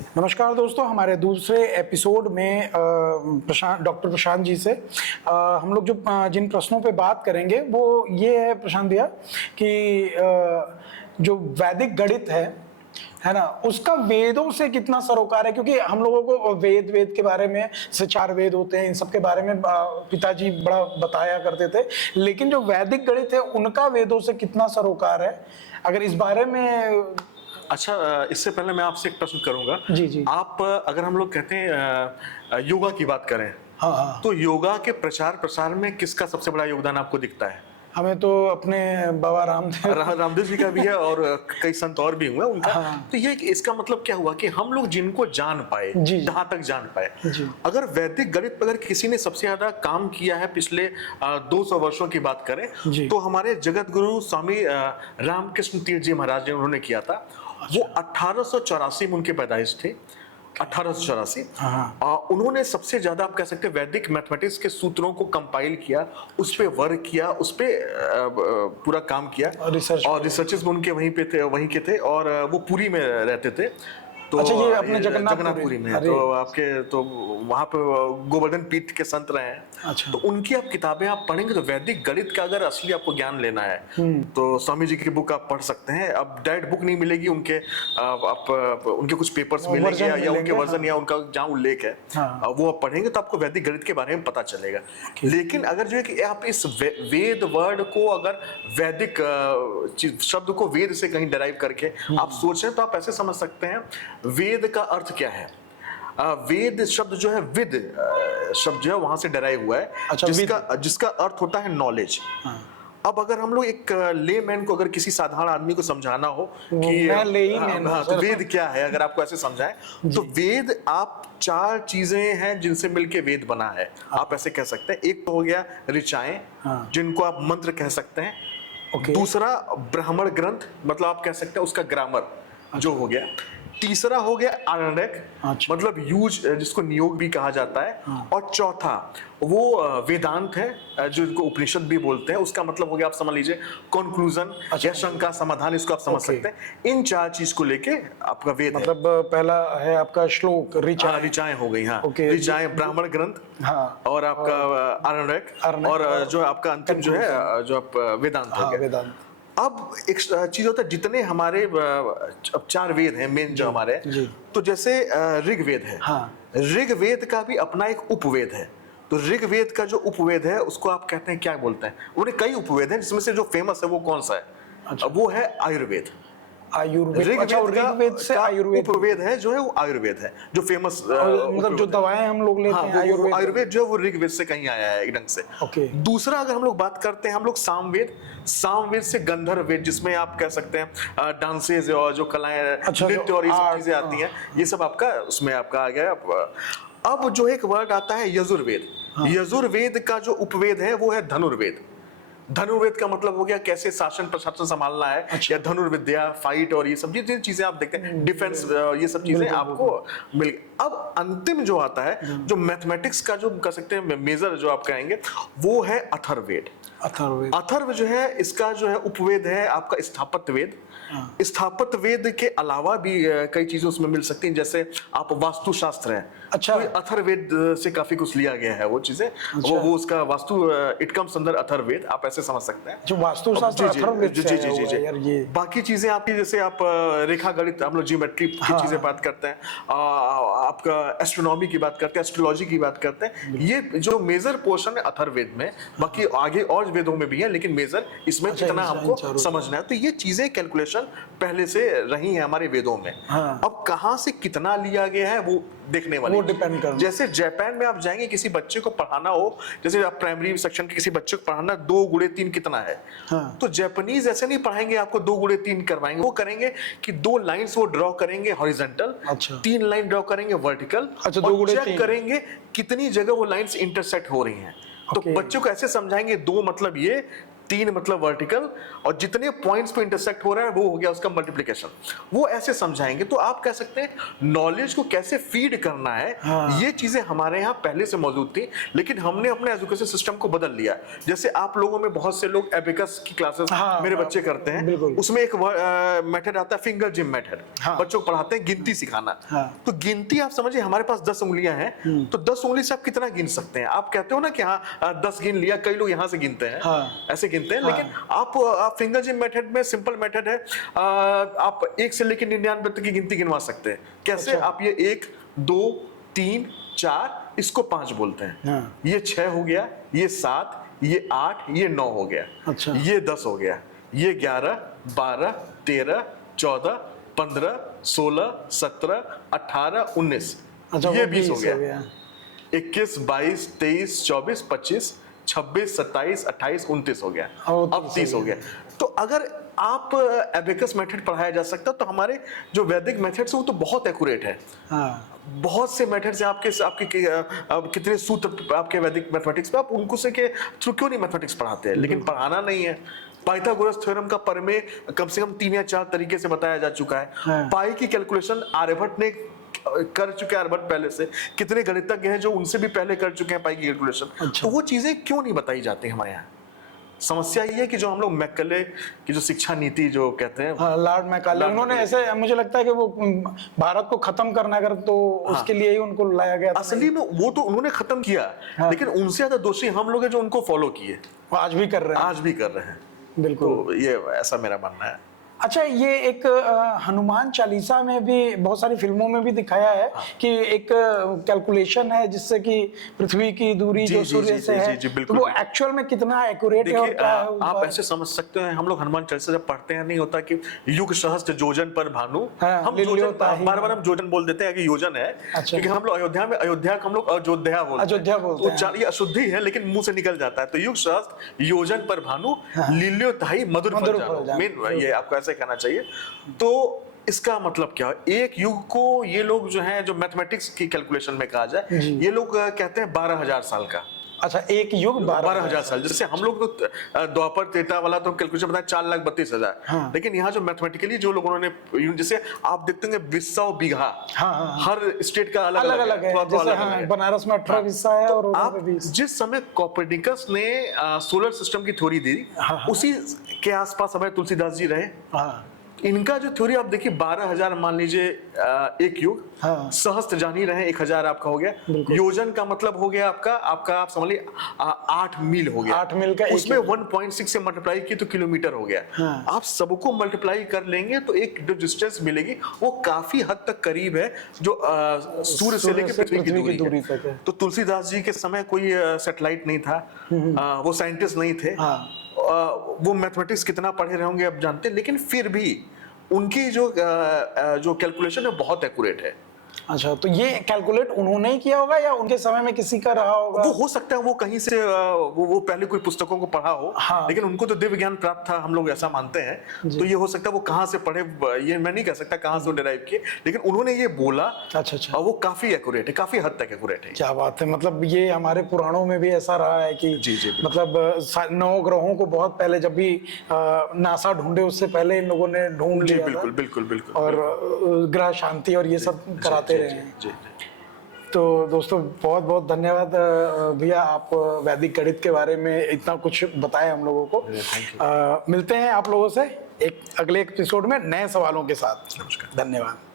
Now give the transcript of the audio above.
नमस्कार दोस्तों, हमारे दूसरे एपिसोड में डॉक्टर प्रशांत जी से हम लोग जिन प्रश्नों पे बात करेंगे वो ये है प्रशांत भैया कि जो वैदिक गणित है ना, उसका वेदों से कितना सरोकार है। क्योंकि हम लोगों को वेद के बारे में से 4 वेद होते हैं, इन सब के बारे में पिताजी बड़ा बताया करते थे, लेकिन जो वैदिक गणित है उनका वेदों से कितना सरोकार है, अगर इस बारे में। अच्छा, इससे पहले मैं आपसे एक प्रश्न करूंगा। जी जी। आप अगर हम लोग कहते हैं योगा की बात करें, हाँ हाँ, तो योगा के प्रचार प्रसार में किसका सबसे बड़ा योगदान आपको दिखता है? हमें तो अपने बाबा रामदेव रामदेव जी का भी है और कई संत और भी हुए उनका। हाँ। तो ये इसका मतलब क्या हुआ कि हम लोग जिनको जान पाए, जी। जहां तक जान पाए, जी। अगर वैदिक गणित पर अगर किसी ने सबसे ज्यादा काम किया है पिछले 200 वर्षों की बात करें, जी। तो हमारे जगत गुरु स्वामी रामकृष्ण तीर्थ जी महाराज ने उन्होंने किया था। वो 1884 में उनकी पैदाइश थी, 1884। हाँ। उन्होंने सबसे ज्यादा आप कह सकते हैं वैदिक मैथमेटिक्स के सूत्रों को कंपाइल किया, उस पे वर्क किया, उस पे पूरा काम किया और रिसर्चेस उनके वहीं के थे और वो पुरी में रहते थे। तो अच्छा, ये अपने जगन्नाथपुरी में है, तो आपके तो वहां पे गोवर्धन पीठ के संत रहे हैं। अच्छा। तो उनकी आप किताबें आप पढ़ेंगे तो वैदिक गणित का अगर असली आपको ज्ञान लेना है तो स्वामी जी की बुक आप पढ़ सकते हैं। अब डायरेक्ट बुक नहीं मिलेगी, उनके आप उनके कुछ पेपर्स मिलेंगे या उनके वर्जन या उनका जहाँ उल्लेख है, वो आप पढ़ेंगे तो आपको वैदिक गणित के बारे में पता चलेगा। लेकिन अगर जो है कि आप इस वेद वर्ड को, अगर वैदिक शब्द को वेद से कहीं डिराइव करके आप सोचें तो आप ऐसे समझ सकते हैं, वेद का अर्थ क्या है। वेद शब्द जो है, विद शब्द जो है वहां से डिराइव हुआ है। अच्छा, जिसका अर्थ होता है नॉलेज। अब अगर हम लोग एक लेमैन को, अगर किसी साधारण आदमी को समझाना हो कि तो वेद क्या है, अगर आपको ऐसे समझाएं तो वेद आप 4 चीजें हैं जिनसे मिलके वेद बना है, आप ऐसे कह सकते हैं। एक तो हो गया ऋचाएं, जिनको आप मंत्र कह सकते हैं। दूसरा ब्राह्मण ग्रंथ, मतलब आप कह सकते हैं उसका ग्रामर जो हो गया। तीसरा हो गया आरण्यक, मतलब यूज, जिसको नियोग भी कहा जाता है। और चौथा वो वेदांत है, जो इनको उपनिषद भी बोलते हैं, उसका मतलब हो गया आप समझ लीजिए कंक्लूजन या शंका समाधान, इसको आप समझ सकते हैं। इन 4 चीज को लेके आपका वेद मतलब पहला है आपका श्लोक ऋचाएं हो गई। हाँ, ऋचाएं, ब्राह्मण ग्रंथ, और आपका आरण्यक, और जो आपका अंतिम जो है जो आप वेदांत हो गया। अब एक चीज होता है, जितने हमारे अब 4 वेद हैं मेन जो हमारे, तो जैसे ऋग्वेद है, ऋग्वेद का भी अपना एक उपवेद है। तो ऋग्वेद का जो उपवेद है उसको आप कहते हैं, क्या बोलते हैं, उन्हें कई उपवेद हैं, जिसमें से जो फेमस है वो कौन सा है? अच्छा। वो है आयुर्वेद। ऋग्वेद से आयुर्वेद उपवेद है जो है वो आयुर्वेद है, जो फेमस, मतलब जो दवाएं हम लोग लेते हैं, आयुर्वेद जो है वो ऋग्वेद से कहीं आया है एक ढंग से। दूसरा अगर हम लोग बात करते हैं, हम लोग सामवेद से गंधर्व वेद, जिसमें आप कह सकते हैं डांसेज और जो कलाएं, नृत्य और ये सब चीजें आती हैं, ये सब आपका उसमें आपका आ गया। अब जो एक वर्ड आता है यजुर्वेद। यजुर्वेद का जो उपवेद है वो है धनुर्वेद। धनुर्वेद का मतलब हो गया कैसे शासन प्रशासन संभालना है। अच्छा। या धनुर्विद्या, फाइट और ये सब चीजें आप देखते हैं, डिफेंस, ये सब चीजें आपको मिल। अब अंतिम जो आता है, जो मैथमेटिक्स का जो कह सकते हैं मेजर जो आप कहेंगे, वो है अथर्ववेद। अथर्व जो है, इसका जो है उपवेद है आपका स्थापत्य वेद। स्थापत्य वेद के अलावा भी कई चीजें उसमें मिल सकती हैं, जैसे आप वास्तु शास्त्र है। अच्छा। तो अथर्ववेद से काफी कुछ लिया गया है वो चीजें। अच्छा। वो उसका vastu it comes under Atharvaveda, आप ऐसे समझ सकते हैं। जो वास्तु शास्त्र अथर्ववेद से है वो यार। ये बाकी चीजें आपकी, जैसे आप रेखा गणित, हम लोग ज्योमेट्री की चीजें बात करते हैं, आपका एस्ट्रोनॉमी की बात करते हैं, एस्ट्रोलॉजी की बात करते हैं, ये जो मेजर पोर्शन है अथर्ववेद में। बाकी आगे और वेदों में भी है, लेकिन मेजर इसमें कितना हमको समझना है। तो ये चीजें कैलकुलेशन पहले से रही है हमारे वेदों में। अब कहां से कितना लिया गया है वो देखने वाले, वो डिपेंड करता है। जैसे जापान में आप जाएंगे, किसी बच्चे को पढ़ाना हो, जैसे आप प्राइमरी सेक्शन के किसी बच्चे को पढ़ाना 2 गुणे 3 कितना है, तो जापानीज ऐसे नहीं पढ़ाएंगे आपको 2 गुणे 3 करवाएंगे। वो करेंगे कि 2 लाइंस वो ड्रॉ करेंगे हॉरिजॉन्टल, 3 लाइन ड्रॉ करेंगे वर्टिकल, और चेक करेंगे कितनी जगह वो लाइंस इंटरसेक्ट हो रही हैं। तो बच्चों को ऐसे समझाएंगे 2 मतलब ये, 3 मतलब वर्टिकल, और जितने पॉइंट्स पे इंटरसेक्ट हो रहा है वो हो गया उसका मल्टीप्लिकेशन। वो ऐसे समझाएंगे। तो आप कह सकते हैं नॉलेज को कैसे फीड करना है, ये चीजें हमारे यहाँ पहले से मौजूद थी, लेकिन हमने अपने एजुकेशन सिस्टम को बदल लिया। जैसे आप लोगों में बहुत से लोग एबिकस की क्लासेस मेरे बच्चे करते हैं, उसमें एक मेथड आता है फिंगर जिम मेथड। बच्चों को पढ़ाते हैं गिनती सिखाना। तो गिनती आप समझिए, हमारे पास 10 उंगलियां हैं, तो 10 उंगली से आप कितना गिन सकते हैं? आप कहते हो ना कि हाँ 10 गिन लिया, कई लोग यहाँ से गिनते हैं, ऐसे गिनते हैं। लेकिन आप फिंगर जिम मेथड में सिंपल मेथड है, आप 1 से लेकर 99 तक की गिनती गिनवा सकते हैं। कैसे? आप ये 1 2 3 4 इसको 5 बोलते हैं, ये 6 हो गया, ये 7, ये 8, ये 9 हो गया, अच्छा। ये 10 हो गया, ये 11 12 13 14 15 16 17 18 19, ये 20 हो गया, 21 22 23 24 25 26 27 28 29 हो गया, अब 30 हो गया। तो अगर आप एबेकस मेथड पढ़ाया जा सकता तो हमारे जो वैदिक मेथड्स वो तो बहुत एक्यूरेट है। बहुत से मेथड्स हैं आपके कितने सूत्र आपके वैदिक मैथमेटिक्स पे, आप उनको से के थ्रू क्यों नहीं मैथमेटिक्स पढ़ाते हैं? लेकिन पढ़ाना नहीं है। पाइथागोरस थ्योरम का परमे कम से कम 3 या 4 तरीके से बताया जा चुका है। पाई की कैलकुलेशन आर्यभट्ट ने कर चुके हैं, आर्यभट्ट पहले से। कितने गणितज्ञ हैं जो उनसे भी पहले कर चुके हैं पाई की कैलकुलेशन। तो वो चीजें क्यों नहीं बताई जाती हमारे यहाँ? समस्या ये है कि जो हम लोग मैकले की जो शिक्षा नीति जो कहते हैं, लॉर्ड मैकाले, उन्होंने ऐसे, मुझे लगता है कि वो भारत को खत्म करना अगर तो उसके लिए ही उनको लाया गया था। असली में वो तो उन्होंने खत्म किया, लेकिन उनसे ज्यादा दोषी हम लोग हैं जो उनको फॉलो किए, आज भी कर रहे हैं। आज भी कर रहे हैं। बिल्कुल, तो ये ऐसा मेरा मानना है। अच्छा, ये एक हनुमान चालीसा में भी, बहुत सारी फिल्मों में भी दिखाया है कि एक कैलकुलेशन है जिससे कि पृथ्वी की दूरी जो सूर्य से है, तो वो एक्चुअल में कितना एक्यूरेट है और क्या है? आप ऐसे समझ सकते हैं, हम लोग हनुमान चालीसा जब पढ़ते हैं, नहीं होता कि युग सहस्त्र योजन पर भानु, हम योजन बार-बार हम योजन बोल देते हैं कि योजन है, क्योंकि हम लोग अयोध्या हम लोग अयोध्या बोलते हैं। ये अशुद्धि है लेकिन मुंह से निकल जाता है। तो युग सहस्त्र योजन पर भानु, लील्योताई मधुर फल जानो, मेन ये आपको ऐसे कहना चाहिए। तो इसका मतलब क्या है? एक युग को ये लोग जो हैं, जो मैथमेटिक्स की कैलकुलेशन में कहा जाए, ये लोग कहते हैं 12,000 साल का। अच्छा, एक युग 12,000 साल। जैसे हम लोग तो द्वापर त्रेता वाला तो कैलकुलेशन बताया 4,32,000, लेकिन यहाँ जो मैथमेटिकली जो लोग उन्होंने, जैसे आप देखते हैं 20 बीघा, हर स्टेट का अलग अलग है। जैसे बनारस में 18 हिस्सा है, और आप जिस समय कोपर्निकस ने सोलर सिस्टम की थ्योरी दी, उसी के आसपास हमारे तुलसीदास जी रहे। इनका जो थ्योरी आप देखिए, 12,000 मान लीजिए एक युग, सहस्त्र जान ही रहे, 1,000 आपका हो गया। योजन का मतलब हो गया आपका आप समझ लीजिए 8 मील हो गया। 8 मील का उसमें 1.6 से मल्टीप्लाई किए तो किलोमीटर हो गया। आप सबको मल्टीप्लाई कर लेंगे तो एक जो डिस्टेंस मिलेगी वो काफी हद तक करीब है, जो सूर्य से लेकर पृथ्वी की दूरी तक है। तो तुलसीदास जी के समय कोई सैटेलाइट नहीं था, वो साइंटिस्ट नहीं थे, वो मैथमेटिक्स कितना पढ़े रहे होंगे आप जानते हैं, लेकिन फिर भी उनकी जो कैलकुलेशन है बहुत एक्यूरेट है। अच्छा, तो ये कैलकुलेट उन्होंने ही किया होगा या उनके समय में किसी का रहा होगा? वो हो सकता है वो कहीं से वो पहले कोई पुस्तकों को पढ़ा हो, लेकिन उनको तो दिव्य ज्ञान प्राप्त था, हम लोग ऐसा मानते हैं। तो ये हो सकता है वो कहाँ से पढ़े, ये मैं नहीं कह सकता कहाँ से डिराइव किए, लेकिन उन्होंने ये बोला। अच्छा, वो काफी एक्यूरेट है, काफी हद तक एक्यूरेट है। क्या बात है, मतलब ये हमारे पुराणों में भी ऐसा रहा है कि मतलब 9 ग्रहों को बहुत पहले, जब भी नासा ढूंढे उससे पहले इन लोगों ने ढूंढ लिया। बिल्कुल बिल्कुल बिल्कुल। और ग्रह शांति और ये सब कराते रहे हैं। तो दोस्तों, बहुत बहुत धन्यवाद भैया, आप वैदिक गणित के बारे में इतना कुछ बताया हम लोगों को। मिलते हैं आप लोगों से एक अगले एपिसोड में नए सवालों के साथ। नमस्कार, धन्यवाद।